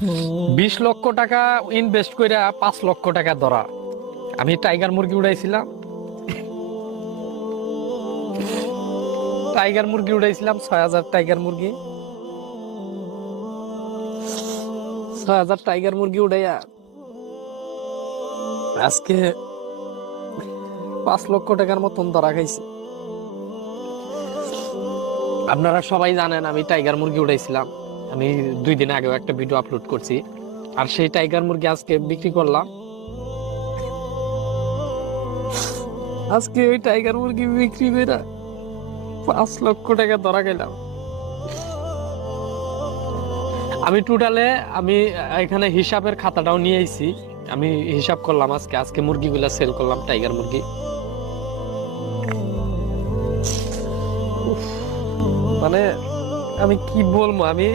20 লক্ষ টাকা ইনভেস্ট করে 5 লক্ষ টাকা ধরা। আমি টাইগার মুরগি উড়াইছিলাম, 6,000 টাইগার মুরগি, 6,000 টাইগার মুরগি উড়াইয়া আজকে 5 লক্ষ টাকার মতন ধরা খাইছি। আপনারা সবাই জানেন আমি টাইগার মুরগি উড়াইছিলাম। আমি 2 দিন আগেও একটা ভিডিও আপলোড করছি। আর সেই টাইগার মুরগি আজকে বিক্রি করলাম। আজকে ওই টাইগার মুরগি বিক্রি করে 5 লক্ষ টাকা ধরা গেলাম। আমি টোটালে আমি এখানে হিসাবের খাতাটাও নিয়ে আইছি। আমি হিসাব করলাম আজকে মুরগিগুলা সেল করলাম, টাইগার মুরগি। মানে আমি কি বলবো, আমি